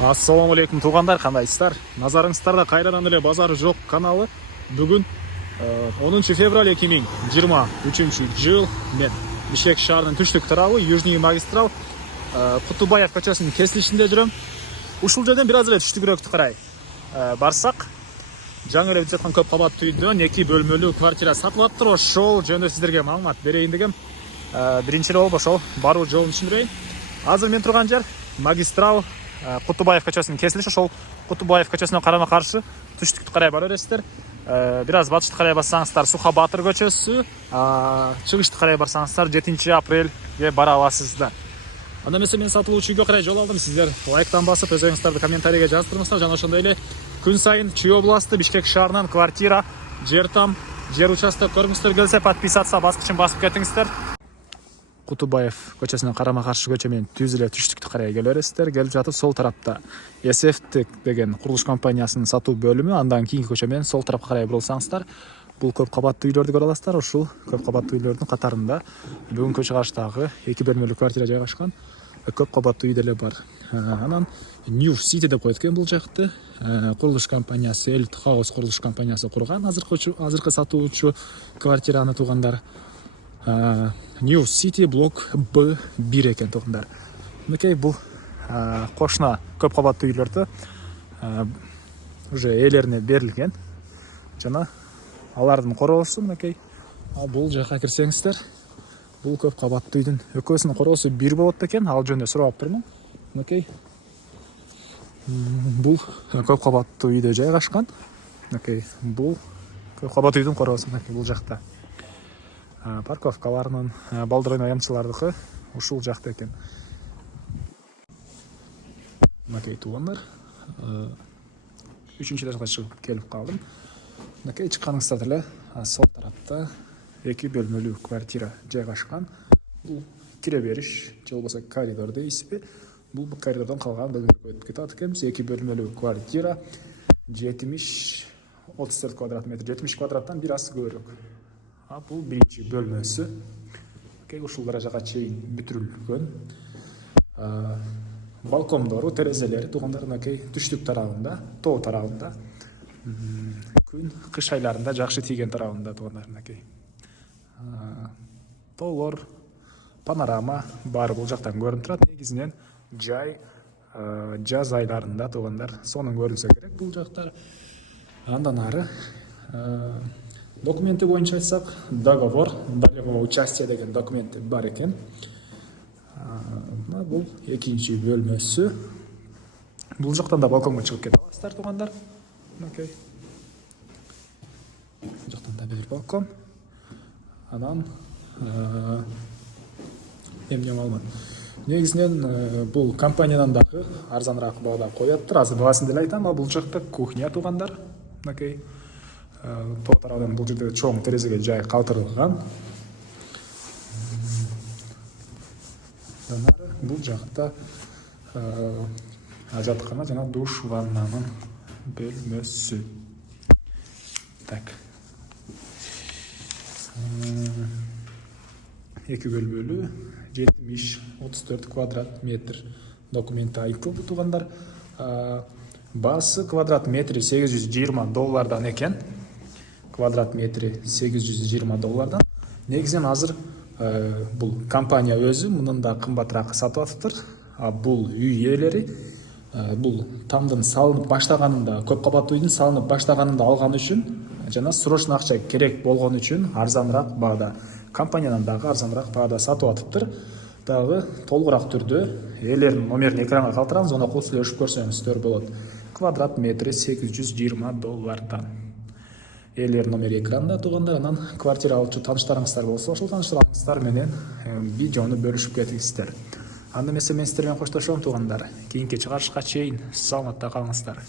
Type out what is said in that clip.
Ассаламу алейкум туугандар, кандайсыздар? Назарыңыздарда кайрадан эле базары жок каналы. Бүгүн 10 февраль 2023 жыл. Мен Бишкек шаарынын түштүк тарабы Южный магистрал Кутубаев көчөсүнүн кесилишинде жүрөм. Ушул жерден бир аз эле түштүгүрөөккө карай барсак, жаңы эле бүтүп жаткан көп кабаттуу үйдөн 2 бөлмөлүү квартира сатылып атыптыр. Ошол жөнүндө сиздерге маалымат берейин дегем. Биринчи эле болуп ошол баруу жолун түшүндүрөйүн. Азыр мен турган жер магистрал Кутубаев көчөсүнүн кесилиши. Ошол Кутубаев көчөсүнө карама каршы түштүктү карай бара бересиздер. Бир аз батышты карай бассаңыздар Суха Батыр көчөсү, чыгышты карай барсаңыздар 7 апрелге бара аласыздар. Анда эмесе мен сатылуучу үйгө карай жол алдым. Сиздер лайктан басып, өз оюңуздарды комментарийге жаздырыңыздар. Жана ошондой эле күн сайын Чүй областы Бишкек шаарынан квартира, жер там, жер участок көргүңүздөр келсе, подписаться баскычын басып кетиңиздер. Кутубаев көчөсүнө карама каршы көчө менен түз эле түштүктү карай келе бересиздер. Келип жатып сол тарапта SF деген курулуш компаниясынын сатуу бөлүмү, андан кийинки көчө менен сол тарапка карай бурулсаңыздар, бул көп кабаттуу үйлөрдү көрө аласыздар. Ушул көп кабаттуу үйлөрдүн катарында бүгүнкү чыгыштагы 2 бөлмөлүү квартира жайгашкан. Көп кабаттуу үй деле бар. Анан New City деп коет экен бул жакты. Курулуш компаниясы Elite House курулуш компаниясы курган. Азыркы сатуучу квартираны туугандар New City блок B1 экен туугандар. Мынакей бул кошуна көп кабаттуу үйлөрдө уже ээлерине берилген. Жана алардын короосу мынакей. Бул жака кирсеңиздер, бул көп кабаттуу үйдүн экөөсүнүн короосу бир болот экен. Ал жөнүндө сурап турмун. Мынакей бул көп кабаттуу үйдө жайгашкан. Мынакей бул көп кабаттуу үйдүн короосу мынакей бул жакта. Парковкаларынын, балдыр аямчылардыкы ушул жакта экен. Мынакей туугандар, 3-чү этажга чыгып келип калдым. Мынакей чыкканыңыздар эле сол тарапта 2 бөлмөлүү квартира жайгашкан. Бул кире бериш, же болбосо коридор дейсизби? Бул коридордон калган бөлмөлөргө өтүп кетип атабыз. 2 бөлмөлүү квартира 34 квадрат метр, 70 квадраттан бир аз көбүрөөк. Бул биринчи бөлмөсү. Ушул даражага чейин бүтүрүлгөн. Балкондору, терезелери туугандар мынакей түштүк тарабында, тоо тарабында. Күн кыш айларында жакшы тийген тарабында туугандар мынакей. Тоолор, панорама баары бул жактан көрүнүп турат. Негизинен жаз айларында туугандар сонун көрүнсө керек бул жактар. Андан ары документи боюнча айтсак, договор долевого участия деген документи бар экен. Бул экинчи бөлмөсү. Бул жактан да балконго чыгып кете аласыздар туугандар. Мынакей. Бул жактан да бир балкон. Анан эмне маалымат. Негизинен бул компаниядан дагы арзаныраак баада коюптур. Азыр баасын деле айтам, бул жакта кухня туугандар. Мынакей. Тоо тарабынан бул жерде чоң терезеге жай калтырылган. Бул жакта ажаткана жана душ ваннанын бөлмөсү. Так. 2 бөлмөлүү 70-34 квадрат метр документи айтылды туугандар. Баасы квадрат метри $820 экен. Квадрат метри $820. Негизинен азыр бул компания өзү мындан да кымбатыраак сатып атыптыр. Бул үй ээлери бул тамдын салынып баштаганында, көп кабаттуу үйдүн салынып баштаганында алган үчүн жана срочно акча керек болгон үчүн арзаныраак баада, компаниядан дагы арзаныраак баада сатып атыптыр. Дагы толугураак түрдө ээлеринин номерин экранга калтырабыз, аны окуп сүйлөшүп көрсөңүздөр болот. Квадрат метри $820. Ээлеринин номери экранда туугандар. Анан квартира алчу тааныштарыңыздар болсо, ошол тааныштарыңыздар менен видеону бөлүшүп кетиңиздер. Анда эмесе мен сиздер менен коштошом туугандар. Кийинки чыгарышка чейин саламатта калыңыздар.